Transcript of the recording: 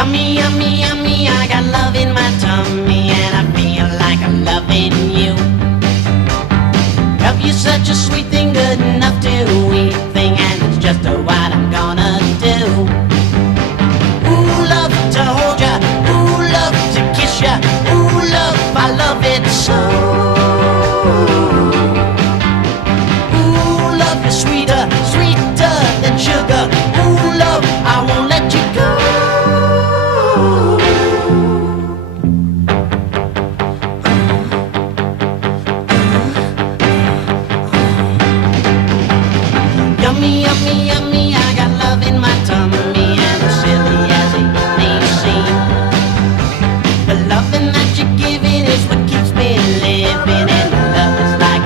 Yummy, yummy, yummy, I got love in my tummy and I feel like I'm loving you. Love you such a sweet thing, good enough to eat thing, and it's just what I'm gonna do. Ooh, love to hold ya, ooh, love to kiss ya, ooh, love, I love it so. Ooh, love is sweeter, sweeter than sugar. Ooh, love, I won't let you go. Yummy,